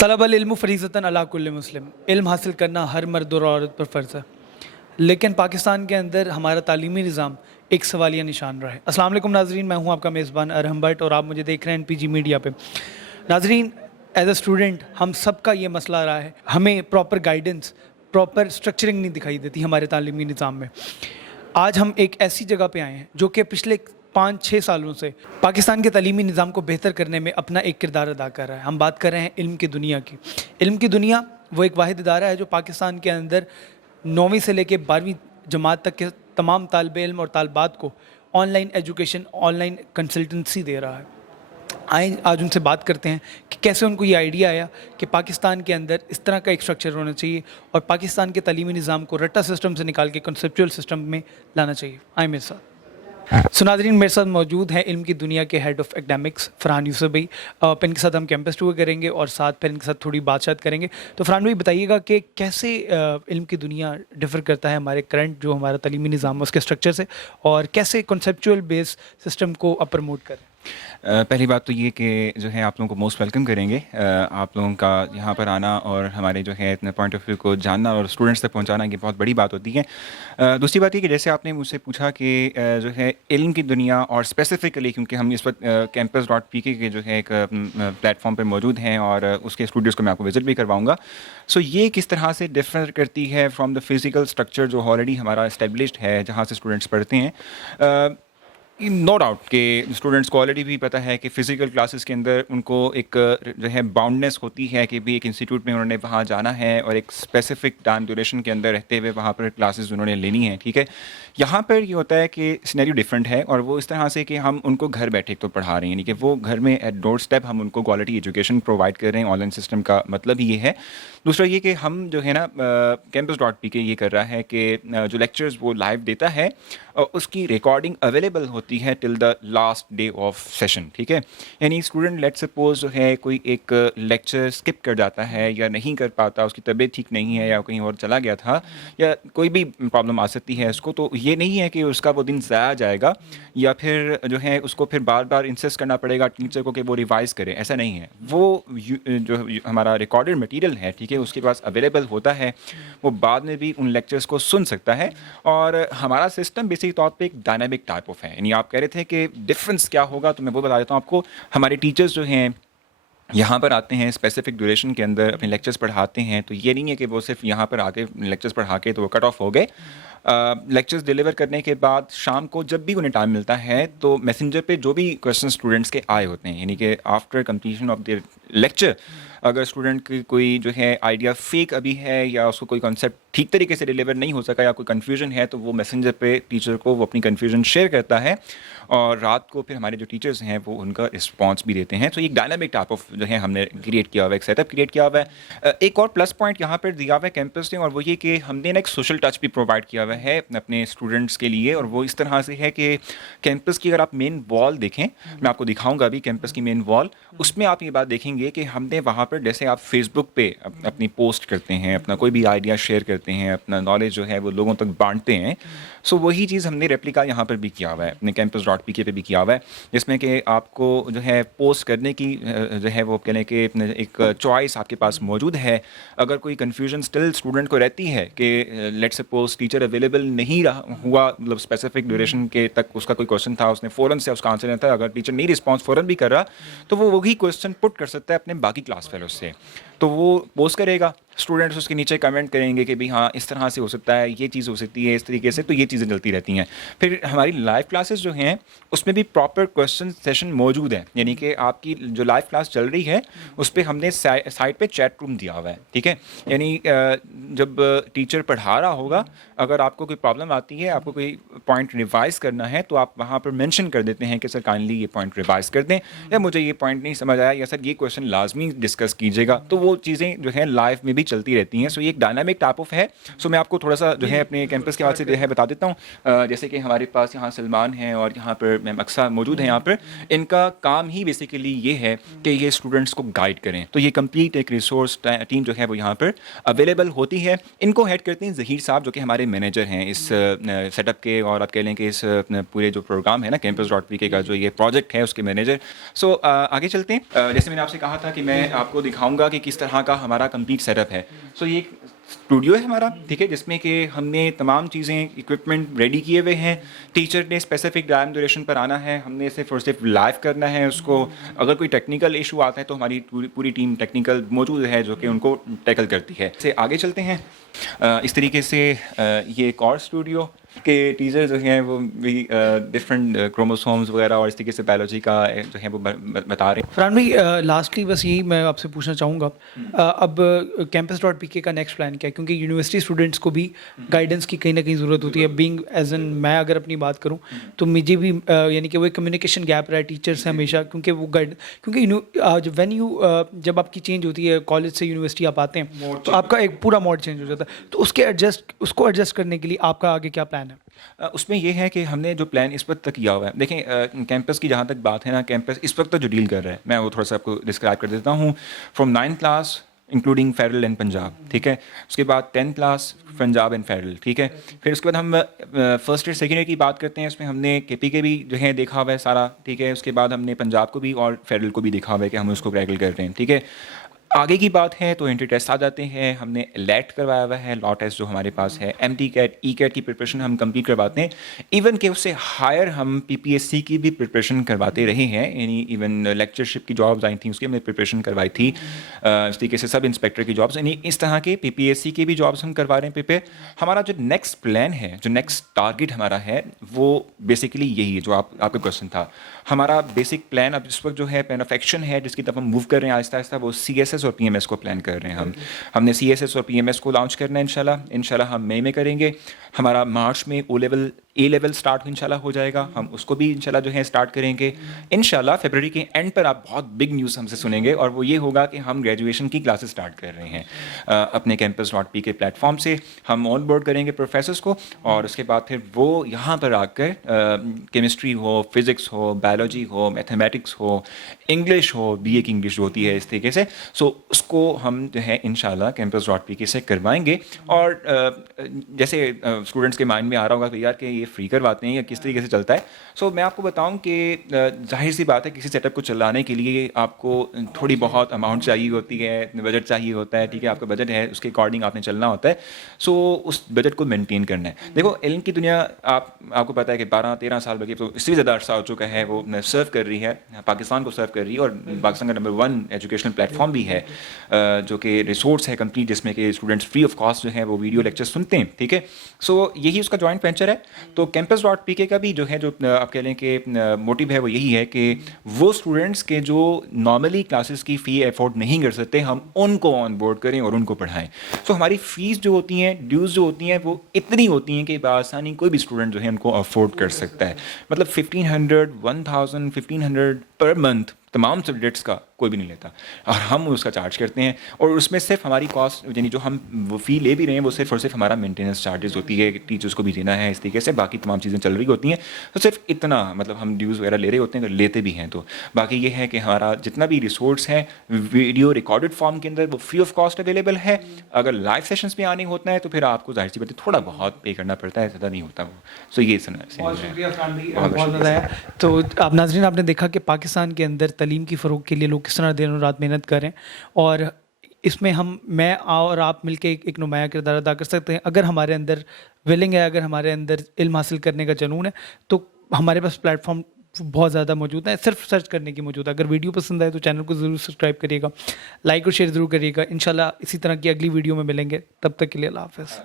तलब इल्म फ़रीज़तन अला कुल्ल मुस्लिम। इल्म हासिल करना हर मर्द और औरत पर फ़र्ज़ है, लेकिन पाकिस्तान के अंदर हमारा तालीमी निज़ाम एक सवालिया निशान रहा है। अस्सलाम वालेकुम नाज़रीन, मैं हूँ आपका मेज़बान अरहम भट्ट और आप मुझे देख रहे हैं एनपीजी मीडिया पे। नाज़रीन, एज अ स्टूडेंट हम सब का ये मसला रहा है, हमें प्रॉपर गाइडेंस, प्रॉपर स्ट्रक्चरिंग नहीं दिखाई देती हमारे तालीमी निज़ाम में। आज हम एक ऐसी जगह पे आए हैं जो कि पिछले 5-6 सालों से पाकिस्तान के तालीमी निज़ाम को बेहतर करने में अपना एक किरदार अदा कर रहा है। हम बात कर रहे हैं इल्म की दुनिया की। इल्म की दुनिया वो एक वाहिद इदारा है जो पाकिस्तान के अंदर 9वीं से लेकर 12वीं जमात तक के तमाम तालिब इल्म और तालिबात को ऑनलाइन एजुकेशन, ऑनलाइन कंसल्टेंसी दे रहा है। आए आज उनसे बात करते हैं कि कैसे उनको ये आइडिया आया कि पाकिस्तान के अंदर इस तरह का एक स्ट्रक्चर होना चाहिए और पाकिस्तान के तालीमी निज़ाम को रट्टा सिस्टम से निकाल के कंसेप्चुअल सिस्टम में लाना चाहिए। आए मेरे साथ। नाज़रीन, मेरे साथ मौजूद हैं इल्म की दुनिया के head of academics Farhan Yusuf भाई। इनके साथ हम कैंपस टूर करेंगे और साथ फिर इनके साथ थोड़ी बातचीत करेंगे। तो फ़रहान भाई बताइएगा कि कैसे इल्म की दुनिया डिफ़र करता है हमारे करंट जो हमारा तालीमी निज़ाम है उसके स्ट्रक्चर से, और कैसे कंसेप्चुअल बेस सिस्टम को आप प्रमोट करें। पहली बात तो ये कि जो है आप लोगों को मोस्ट वेलकम करेंगे। आप लोगों का यहाँ पर आना और हमारे जो है इतने पॉइंट ऑफ व्यू को जानना और स्टूडेंट्स तक पहुँचाना ये बहुत बड़ी बात होती है। दूसरी बात ये कि जैसे आपने मुझसे पूछा कि जो है इल्म की दुनिया और स्पेसिफ़िकली क्योंकि हम इस वक्त campus.pk के जो है एक प्लेटफॉर्म पर मौजूद हैं और उसके स्टूडियोज़ को मैं आपको विज़िट भी करवाऊँगा। सो ये किस तरह से डिफर करती है फ्रॉम द फिज़िकल स्ट्रक्चर जो ऑलरेडी हमारा इस्टेब्लिश्ड है जहाँ से स्टूडेंट्स पढ़ते हैं। नो डाउट कि स्टूडेंट्स को ऑलरेडी भी पता है कि फ़िज़िकल क्लासेस के अंदर उनको एक जो है बाउंडनेस होती है कि भी एक इंस्टीट्यूट में उन्होंने वहाँ जाना है और एक स्पेसिफिक टाइम ड्यूरेशन के अंदर रहते हुए वहाँ पर क्लासेस उन्होंने लेनी है, ठीक है। यहाँ पर ये होता है कि सिनेरियो डिफरेंट है और वो इस तरह से कि हम उनको घर बैठे तो पढ़ा रहे हैं, यानी कि वो घर में एट डोर स्टेप हम उनको क्वालिटी एजुकेशन प्रोवाइड कर रहे हैं। ऑनलाइन सिस्टम का मतलब ये है। दूसरा ये कि हम जो है ना campus.pk ये कर रहा है कि जो लेक्चर्स वो लाइव देता है और उसकी रिकॉर्डिंग अवेलेबल होती है till the last day of session, ठीक है। यानी स्टूडेंट लेट सपोज जो है कोई एक लेक्चर स्किप कर जाता है या नहीं कर पाता, उसकी तबीयत ठीक नहीं है या कहीं और चला गया था या कोई भी प्रॉब्लम आ सकती है उसको, तो ये नहीं है कि उसका वो दिन ज़ाया जाएगा या फिर जो है उसको फिर बार बार इंसिस्ट करना पड़ेगा टीचर को कि वो रिवाइज़ करे। ऐसा नहीं है। वो जो हमारा रिकॉर्डेड मटीरियल है, ठीक है, उसके पास अवेलेबल होता है, वो बाद में भी उन लेक्चर्स को सुन सकता है। और हमारा सिस्टम बेसिक तौर पे एक डायनामिक टाइप ऑफ है। यानी आप कह रहे थे कि डिफरेंस क्या होगा, तो मैं वो बता देता हूँ आपको। हमारे टीचर्स जो हैं यहाँ पर आते हैं स्पेसिफिक ड्यूरेशन के अंदर अपने लेक्चर्स पढ़ाते हैं, तो ये नहीं है कि वो सिर्फ यहाँ पर आके लेक्चर्स पढ़ा के तो वो कट ऑफ हो गए। लेक्चर्स डिलीवर करने के बाद शाम को जब भी उन्हें टाइम मिलता है तो मैसेंजर पे जो भी क्वेश्चन स्टूडेंट्स के आए होते हैं, यानी कि after completion of the lecture अगर स्टूडेंट की कोई जो है आइडिया फेक अभी है या उसको कोई कॉन्सेप्ट ठीक तरीके से डिलीवर नहीं हो सका या कोई कन्फ्यूजन है, तो वो मैसेंजर पे टीचर को वो अपनी कन्फ्यूजन शेयर करता है और रात को फिर हमारे जो टीचर्स हैं वो उनका रिस्पॉन्स भी देते हैं। तो एक डायनामिक टाइप ऑफ जो है हमने क्रिएट किया हुआ है, एक सेटअप क्रिएट किया हुआ है। एक और प्लस पॉइंट यहाँ पर दिया हुआ है कैंपस ने, और वो ये कि हमने ना एक सोशल टच भी प्रोवाइड किया हुआ है अपने स्टूडेंट्स के लिए। और वो इस तरह से है कि कैंपस की अगर आप मेन वॉल देखें, मैं आपको दिखाऊंगा अभी कैंपस की मेन वॉल, उसमें आप ये बात देखेंगे कि हमने वहाँ पर जैसे आप फेसबुक पे अपनी पोस्ट करते हैं, अपना कोई भी आइडिया शेयर करते हैं, अपना नॉलेज जो है वो लोगों तक बांटते हैं, सो वही चीज़ हमने रेप्लिका यहाँ पर भी किया हुआ है, अपने campus.pk पे भी किया हुआ है, जिसमें कि आपको जो है पोस्ट करने की जो है वो कहने के एक चॉइस आपके पास मौजूद है। अगर कोई कन्फ्यूजन स्टिल स्टूडेंट को रहती है कि लेट सपोज टीचर अवेलेबल नहीं हुआ, मतलब स्पेसिफिक ड्यूरेशन के तक उसका कोई क्वेश्चन था, उसने फ़ौरन से उसका आंसर नहीं था, अगर टीचर नहीं रिस्पॉन्स फ़ौरन भी कर रहा तो वो वही क्वेश्चन पुट कर सकता है अपने बाकी क्लास फेलोज से। तो वो पोस्ट करेगा, स्टूडेंट्स उसके नीचे कमेंट करेंगे कि भाई हाँ इस तरह से हो सकता है, ये चीज़ हो सकती है इस तरीके से, तो ये चीज़ें चलती रहती हैं। फिर हमारी लाइव क्लासेस जो हैं उसमें भी प्रॉपर क्वेश्चन सेशन मौजूद है, यानी कि आपकी जो लाइव क्लास चल रही है उस पर हमने साइड पे चैट रूम दिया हुआ है, ठीक है। यानी जब टीचर पढ़ा रहा होगा, अगर आपको कोई प्रॉब्लम आती है, आपको कोई पॉइंट रिवाइज़ करना है, तो आप वहाँ पर मेंशन कर देते हैं कि सर काइंडली ये पॉइंट रिवाइज़ कर दें, या मुझे ये पॉइंट नहीं समझ आया, या सर ये क्वेश्चन लाजमी डिस्कस कीजिएगा। तो वो चीज़ें जो हैं लाइव में भी چلتی رہتی ہیں. سو یہ ایک ڈائنامک ٹائپ آف ہے. سو میں آپ کو تھوڑا سا جو ہے اپنے کیمپس کے حوالے سے جو ہے بتا دیتا ہوں. جیسے کہ ہمارے پاس یہاں سلمان ہیں اور یہاں پر میم اقصیٰ موجود ہیں. یہاں پر ان کا کام ہی بیسیکلی یہ ہے کہ یہ اسٹوڈنٹس کو گائیڈ کریں. تو یہ کمپلیٹ ایک ریسورس ٹیم جو ہے وہ یہاں پر اویلیبل ہوتی ہے. ان کو ہیڈ کرتے ہیں ظہیر صاحب جو کہ ہمارے مینیجر ہیں اس سیٹ اپ کے, اور آپ کہہ لیں کہ اس پورے جو پروگرام ہے نا campus.pk کا جو یہ پروجیکٹ ہے اس کے مینیجر. سو آگے چلتے ہیں. جیسے میں نے آپ سے کہا تھا کہ میں آپ کو دکھاؤں گا کہ کس طرح کا ہمارا کمپلیٹ سیٹ اپ ہے. سو یہ ایک اسٹوڈیو ہے ہمارا, ٹھیک ہے, جس میں کہ ہم نے تمام چیزیں اکوپمنٹ ریڈی کیے ہوئے ہیں. ٹیچر نے اسپیسیفک ٹائم ڈیوریشن پر آنا ہے, ہم نے صرف اور صرف لائیو کرنا ہے اس کو. اگر کوئی ٹیکنیکل ایشو آتا ہے تو ہماری پوری ٹیم ٹیکنیکل موجود ہے جو کہ ان کو ٹیکل کرتی ہے. سے آگے چلتے ہیں. اس طریقے سے یہ ایک اور اسٹوڈیو کے ٹیچر جو ہیں وہ بھی ڈفرینٹ کروموسومز وغیرہ اور اس طریقے سے بایولوجی کا جو ہے وہ بتا رہے ہیں. فرحان بھائی, لاسٹلی بس یہی میں آپ سے پوچھنا چاہوں گا, اب campus.pk کا نیکسٹ پلان کیا ہے, کیونکہ یونیورسٹی اسٹوڈنٹس کو بھی گائیڈنس کی کہیں نہ کہیں ضرورت ہوتی ہے. بینگ ایز این میں اگر اپنی بات کروں تو مجھے بھی یعنی کہ وہ ایک کمیونیکیشن گیپ رہا ہے ٹیچر سے ہمیشہ, کیونکہ وہ کیونکہ وین یو جب آپ کی چینج ہوتی ہے کالج سے یونیورسٹی آپ آتے ہیں تو آپ کا ایک پورا موڈ چینج ہو جاتا ہے. تو اس کو ایڈجسٹ کرنے کے لیے آپ کا آگے کیا پلان ہے؟ اس میں یہ ہے کہ ہم نے جو پلان اس وقت تک کیا ہوا ہے, دیکھیں کیمپس کی جہاں تک بات ہے نا, کیمپس اس وقت تک جو ڈیل کر رہا ہے میں وہ تھوڑا سا آپ کو ڈسکرائب کر دیتا ہوں. From 9th class including federal and Punjab, ٹھیک ہے. اس کے بعد 10th class Punjab and federal, ٹھیک ہے. پھر اس کے بعد ہم فرسٹ ایئر سیکنڈ ایئر کی بات کرتے ہیں, اس میں ہم نے کے پی کے بھی جو ہے دیکھا ہوا ہے سارا, ٹھیک ہے. اس کے بعد ہم نے پنجاب کو بھی اور فیڈرل کو بھی دیکھا ہوا ہے کہ ہم اس کو کریکل کر رہے ہیں, ٹھیک ہے. آگے کی بات ہے تو انٹری ٹیسٹ آ جاتے ہیں. ہم نے لیٹ کروایا ہوا ہے, لا ٹیسٹ جو ہمارے پاس ہے, ایم ٹی کیٹ, ای کیٹ کی پریپریشن ہم کمپلیٹ کرواتے ہیں. ایون کہ اس سے ہائر ہم پی پی ایس سی کی بھی پریپریشن کرواتے رہے ہیں. یعنی ایون لیکچرشپ کی جابز آئی تھیں اس کی ہم نے پریپریشن کروائی تھی. اس طریقے سے سب انسپیکٹر کی جابس, یعنی اس طرح کے پی پی ایس سی کی بھی جابس ہم کروا رہے ہیں پہ. ہمارا جو نیکسٹ پلان ہے, جو نیکسٹ ٹارگیٹ ہمارا ہے وہ بیسیکلی یہی ہے جو آپ کا کوشچن تھا. ہمارا بیسک پلان اب اس وقت جو ہے پلان آف ایکشن ہے جس کی طرف ہم موو کر رہے ہیں آہستہ آہستہ, وہ سی ایس ایس اور پی ایم ایس کو پلان کر رہے ہیں. ہم نے سی ایس ایس اور پی ایم ایس کو لانچ کرنا ہے انشاءاللہ ہم مئی میں کریں گے. ہمارا مارچ میں اے لیول اسٹارٹ انشاءاللہ ہو جائے گا, ہم اس کو بھی انشاءاللہ جو ہے اسٹارٹ کریں گے. انشاءاللہ فیبرری کے اینڈ پر آپ بہت بگ نیوز ہم سے سنیں گے, اور وہ یہ ہوگا کہ ہم گریجویشن کی کلاسز اسٹارٹ کر رہے ہیں اپنے campus.pk کے پلیٹ فارم سے. ہم آن بورڈ کریں گے پروفیسرس کو, اور اس کے بعد پھر وہ یہاں پر آ کر کیمسٹری ہو, فزکس ہو, بایولوجی ہو, میتھمیٹکس ہو, انگلش ہو, بی اے کی انگلش جو ہوتی ہے اس طریقے سے, سو اس کو ہم جو ہے انشاءاللہ campus.pk سے کروائیں گے. اور جیسے اسٹوڈنٹس کے مائنڈ میں آ رہا ہوگا کہ یار کہ یہ فری کرواتے ہیں یا کس طریقے سے چلتا ہے. سو میں آپ کو بتاؤں کہ ظاہر سی بات ہے کسی سیٹ اپ کو چلانے کے لیے آپ کو تھوڑی بہت اماؤنٹ چاہیے ہوتی ہے, بجٹ چاہیے ہوتا ہے, ٹھیک ہے. آپ کا بجٹ ہے اس کے اکارڈنگ آپ نے چلنا ہوتا ہے. سو اس بجٹ کو مینٹین کرنا ہے. دیکھو علم کی دنیا آپ کو پتہ ہے کہ 12-13 سال بلکہ تو اس سے بھی زیادہ عرصہ ہو چکا ہے, وہ سرو کر رہی ہے, پاکستان کو سرو کر رہی ہے, اور پاکستان کا نمبر 1 ایجوکیشنل پلیٹ فارم بھی ہے جو کہ ریسورس ہے کمپلیٹ, جس میں کہ اسٹوڈنٹس فری آف کاسٹ جو ہے وہ ویڈیو لیکچر سنتے ہیں, ٹھیک ہے. سو یہی اس کا جوائنٹ وینچر ہے. تو campus.pk کا بھی جو ہے جو آپ کہہ لیں کہ موٹیو ہے وہ یہی ہے کہ وہ اسٹوڈنٹس کے جو نارملی کلاسز کی فی افورڈ نہیں کر سکتے, ہم ان کو آن بورڈ کریں اور ان کو پڑھائیں. سو ہماری فیس جو ہوتی ہیں, ڈیوز جو ہوتی ہیں, وہ اتنی ہوتی ہیں کہ بآسانی کوئی بھی اسٹوڈنٹ جو ہے ان کو افورڈ کر سکتا ہے. مطلب 1500 پر منتھ تمام سبجیکٹس کا کوئی بھی نہیں لیتا, اور ہم اس کا چارج کرتے ہیں. اور اس میں صرف ہماری کاسٹ یعنی جو ہم وہ فی لے بھی رہے ہیں وہ صرف اور صرف ہمارا مینٹیننس چارجز ہوتی ہے, ٹیچرس کو بھی دینا ہے, اس طریقے سے باقی تمام چیزیں چل رہی ہوتی ہیں. تو صرف اتنا مطلب ہم ڈیوز وغیرہ لے رہے ہوتے ہیں, اگر لیتے بھی ہیں تو. باقی یہ ہے کہ ہمارا جتنا بھی ریسورس ہے ویڈیو ریکارڈڈ فارم کے اندر وہ فری آف کاسٹ اویلیبل ہے. اگر لائیو سیشنس میں آنے ہوتا ہے تو پھر آپ کو ظاہر سی بات ہے تھوڑا بہت پے کرنا پڑتا ہے, زیادہ نہیں ہوتا وہ. سو یہ بہت شکریہ فرحان بھائی, بہت مزہ آیا. تو آپ ناظرین آپ نے دیکھا کہ پاکستان کے اندر تعلیم کی فروغ کے لیے لوگ کس طرح دن رات محنت کریں, اور اس میں میں اور آپ مل کے ایک نمایاں کردار ادا کر سکتے ہیں. اگر ہمارے اندر ولنگ ہے, اگر ہمارے اندر علم حاصل کرنے کا جنون ہے, تو ہمارے پاس پلیٹ فارم بہت زیادہ موجود ہے, صرف سرچ کرنے کی موجود ہے. اگر ویڈیو پسند آئے تو چینل کو ضرور سبسکرائب کریے گا, لائک اور شیئر ضرور کریے گا. انشاءاللہ اسی طرح کی اگلی ویڈیو میں ملیں گے, تب تک کے لیے اللہ حافظ.